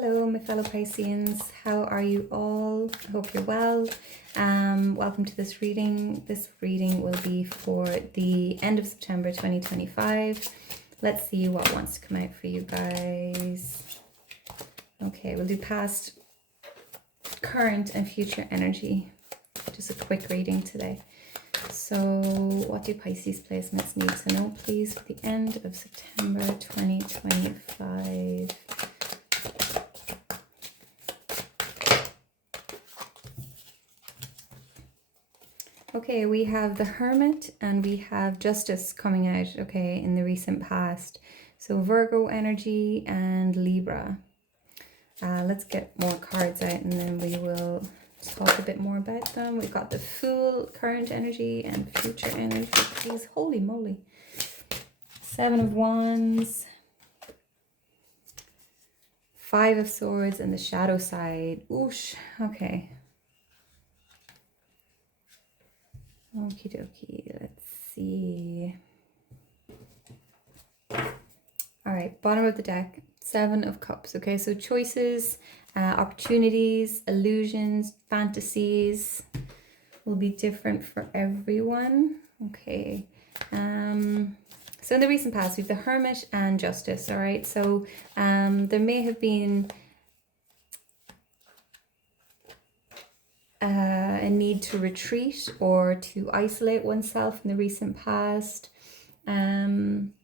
Hello, my fellow Pisceans. How are you all? I hope you're well. Welcome to this reading. This reading will be for the end of September 2025. Let's see what wants to come out for you guys. Okay, we'll do past, current, and future energy. Just a quick reading today. So, what do Pisces placements need to know, please, for the end of September 2025? Okay, we have the Hermit and we have Justice coming out, okay, in the recent past. So Virgo energy and Libra. Let's get more cards out and then we will talk a bit more about them. We've got the Fool, current energy, and future energy, please. Holy moly. Seven of Wands. Five of Swords and the shadow side. Oosh, okay. Okie dokie, let's see. All right, bottom of the deck, Seven of Cups. Okay, so choices, opportunities, illusions, fantasies will be different for everyone. Okay, so in the recent past, we have the Hermit and Justice. All right, so there may have been a need to retreat or to isolate oneself in the recent past. Some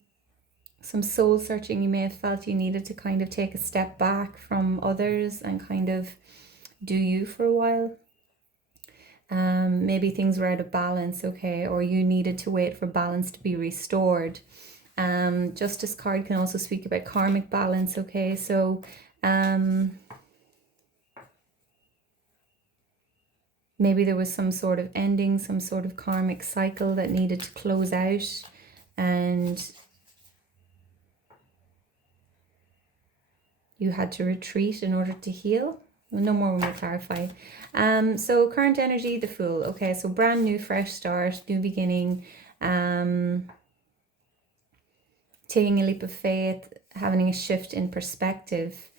soul searching. You may have felt you needed to kind of take a step back from others and kind of do you for a while. Maybe things were out of balance, okay, or you needed to wait for balance to be restored. Justice card can also speak about karmic balance, okay, so maybe there was some sort of ending, some sort of karmic cycle that needed to close out, and you had to retreat in order to heal. No more when we clarify. So current energy, the Fool. Okay, so brand new, fresh start, new beginning, taking a leap of faith, having a shift in perspective.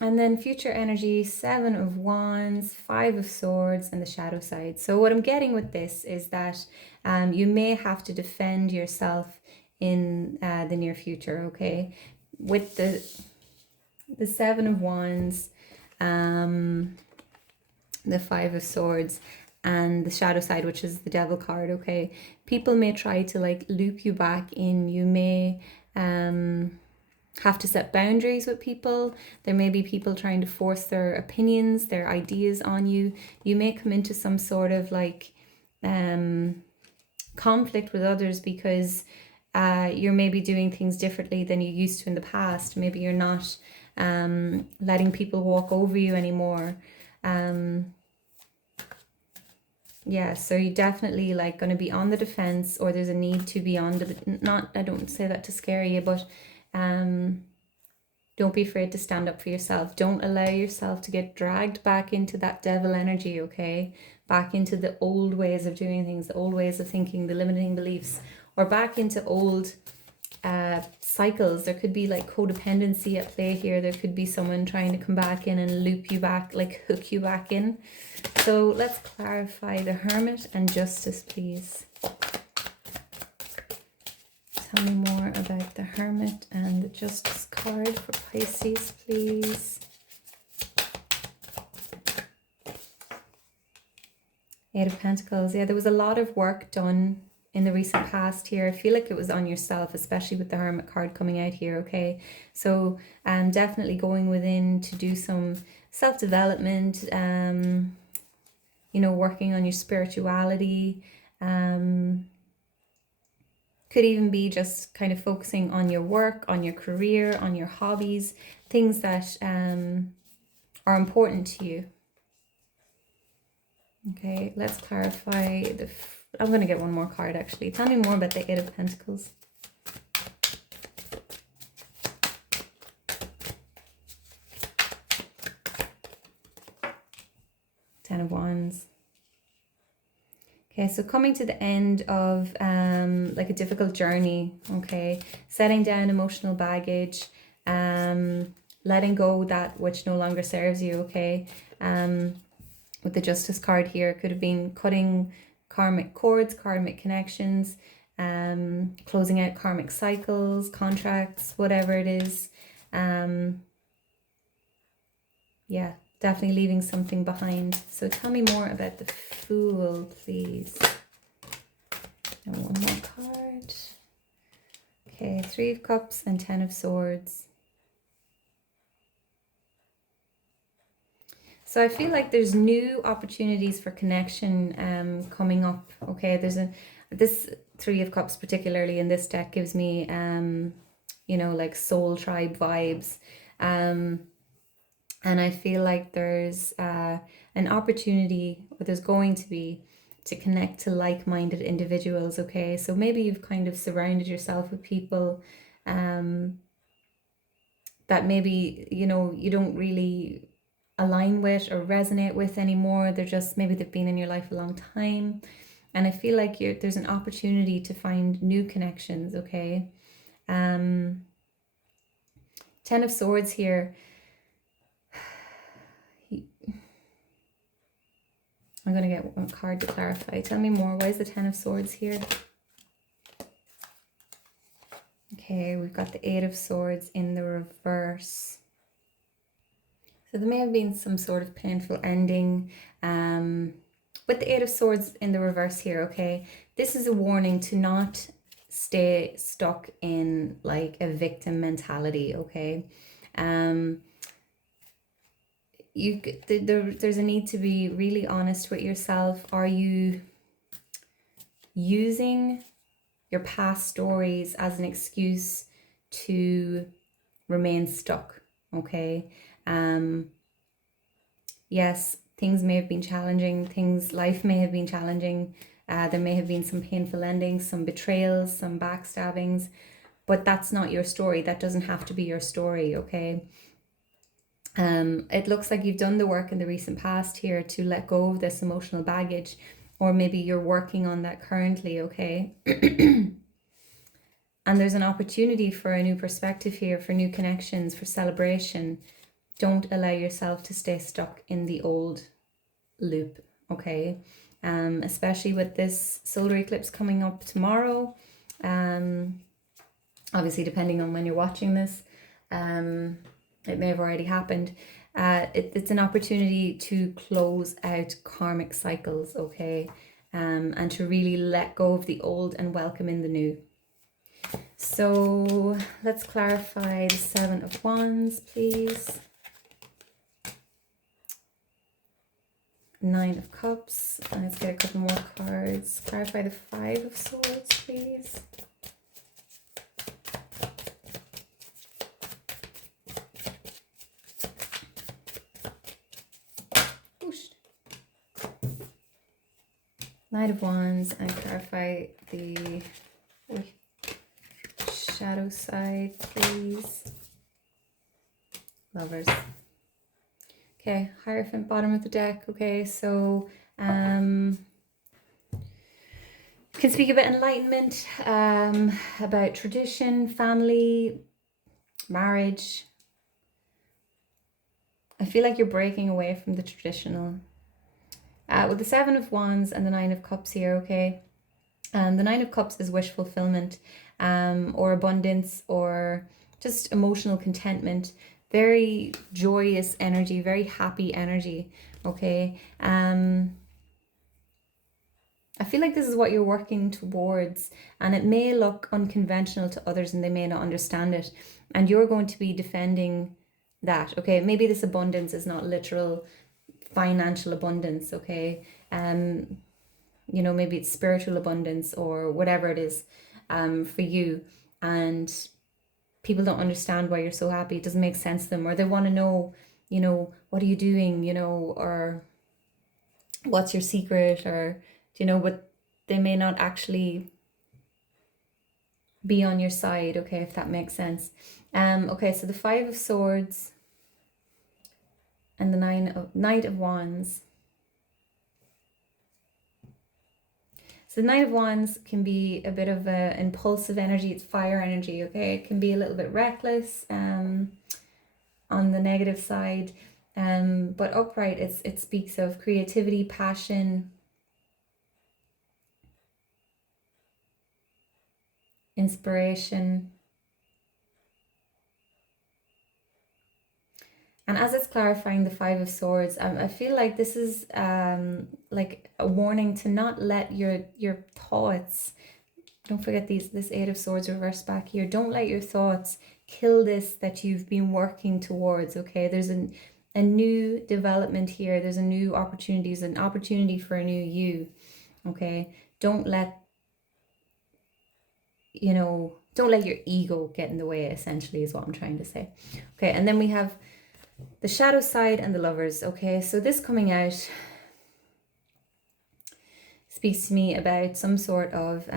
And then future energy, Seven of Wands, Five of Swords, and the shadow side. So what I'm getting with this is that you may have to defend yourself in the near future, okay? With the Seven of Wands, the Five of Swords, and the shadow side, which is the Devil card, okay? People may try to like loop you back in. You may have to set boundaries with people. There may be people trying to force their opinions, their ideas on you. You may come into some sort of like conflict with others because you're maybe doing things differently than you used to in the past. Maybe you're not letting people walk over you anymore. Yeah, so you're definitely like going to be on the defense, or there's a need to be on the, not, I don't say that to scare you, but don't be afraid to stand up for yourself. Don't allow yourself to get dragged back into that devil energy, okay? Back into the old ways of doing things, the old ways of thinking, the limiting beliefs, or back into old cycles. There could be like codependency at play here. There could be someone trying to come back in and loop you back, like hook you back in. So let's clarify the Hermit and Justice, please. Tell me more about the Hermit and the Justice card for Pisces, please. Eight of Pentacles. Yeah, there was a lot of work done in the recent past here. I feel like it was on yourself, especially with the Hermit card coming out here, okay? So definitely going within to do some self-development, you know, working on your spirituality. Could even be just kind of focusing on your work, on your career, on your hobbies, things that are important to you. Okay, let's clarify the... I'm going to get one more card, actually. Tell me more about the Eight of Pentacles. Ten of Wands. Okay, so coming to the end of like a difficult journey, okay? Setting down emotional baggage, letting go that which no longer serves you, okay? With the Justice card here, it could have been cutting karmic cords, karmic connections, closing out karmic cycles, contracts, whatever it is. Yeah, definitely leaving something behind. So tell me more about the Fool, please. And one more card. Okay, 3 of Cups and 10 of Swords. So I feel like there's new opportunities for connection coming up. Okay, this 3 of Cups particularly in this deck gives me you know, like soul tribe vibes. And I feel like there's an opportunity, or there's going to be, to connect to like-minded individuals, okay? So maybe you've kind of surrounded yourself with people that maybe, you know, you don't really align with or resonate with anymore. They're just, maybe they've been in your life a long time. And I feel like there's an opportunity to find new connections, okay? 10 of Swords here. I'm going to get one card to clarify. Tell me more. Why is the 10 of Swords here? Okay, we've got the 8 of Swords in the reverse. So there may have been some sort of painful ending with the 8 of Swords in the reverse here, okay? This is a warning to not stay stuck in like a victim mentality, okay? There's a need to be really honest with yourself. Are you using your past stories as an excuse to remain stuck, okay? Yes, things may have been challenging, life may have been challenging. There may have been some painful endings, some betrayals, some backstabbings, but that's not your story. That doesn't have to be your story, okay? It looks like you've done the work in the recent past here to let go of this emotional baggage, or maybe you're working on that currently, okay? And there's an opportunity for a new perspective here, for new connections, for celebration. Don't allow yourself to stay stuck in the old loop, okay? Especially with this solar eclipse coming up tomorrow. Obviously, depending on when you're watching this, it may have already happened. It's an opportunity to close out karmic cycles, okay? And to really let go of the old and welcome in the new. So let's clarify the 7 of Wands, please. 9 of Cups. And let's get a couple more cards. Clarify the 5 of Swords, please. Knight of Wands, and clarify the shadow side, please. Lovers. Okay, Hierophant, bottom of the deck. Okay, so can speak about enlightenment, about tradition, family, marriage. I feel like you're breaking away from the traditional. With the 7 of Wands and the 9 of Cups here, okay? The 9 of Cups is wish fulfillment, or abundance, or just emotional contentment. Very joyous energy, very happy energy, okay? I feel like this is what you're working towards, and it may look unconventional to others and they may not understand it. And you're going to be defending that, okay? Maybe this abundance is not literal financial abundance, okay? You know, maybe it's spiritual abundance or whatever it is for you, and people don't understand why you're so happy. It doesn't make sense to them, or they want to know, you know, what are you doing, you know, or what's your secret, or, you know, but they may not actually be on your side, okay, if that makes sense. Okay, so the 5 of Swords and the Knight of Wands. So the Knight of Wands can be a bit of an impulsive energy. It's fire energy, okay? It can be a little bit reckless. on the negative side. But upright, it speaks of creativity, passion, inspiration. And as it's clarifying the Five of Swords, I feel like this is like a warning to not let your thoughts. Don't forget this Eight of Swords reversed back here. Don't let your thoughts kill this that you've been working towards. Okay, there's a new development here. There's a new opportunity. There's an opportunity for a new you. Okay, don't let don't let your ego get in the way. Essentially, is what I'm trying to say. Okay, and then we have the shadow side and the Lovers. Okay, so this coming out speaks to me about some sort of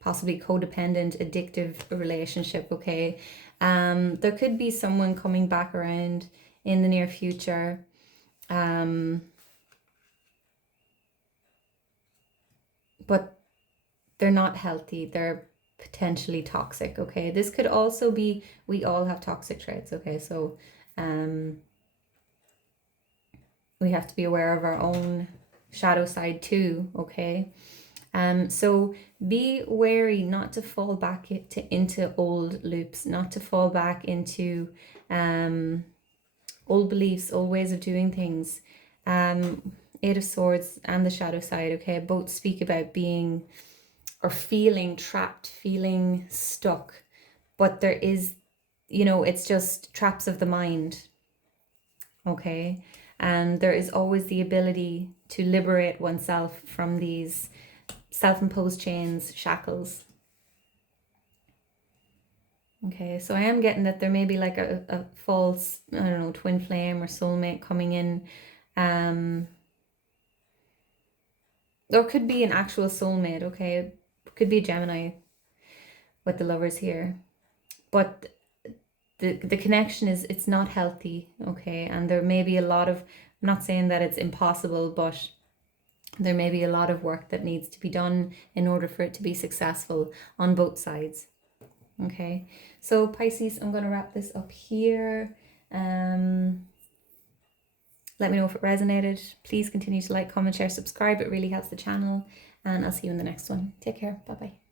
possibly codependent, addictive relationship. Okay, there could be someone coming back around in the near future. But they're not healthy. They're potentially toxic. Okay, this could also be, we all have toxic traits. Okay, so we have to be aware of our own shadow side too. Okay, so be wary not to fall back into old loops, not to fall back into old beliefs, old ways of doing things. Eight of Swords and the shadow side, okay, both speak about being or feeling trapped, feeling stuck. But there is, it's just traps of the mind, okay? And there is always the ability to liberate oneself from these self-imposed chains, shackles. Okay, so I am getting that there may be like a false, I don't know, twin flame or soulmate coming in. Or could be an actual soulmate, okay? Could be a Gemini with the Lovers here. But the connection is, it's not healthy, okay? And there may be a lot of, I'm not saying that it's impossible, but there may be a lot of work that needs to be done in order for it to be successful on both sides. Okay, so Pisces, I'm going to wrap this up here. Let me know if it resonated. Please continue to like, comment, share, subscribe. It really helps the channel. And I'll see you in the next one. Take care. Bye-bye.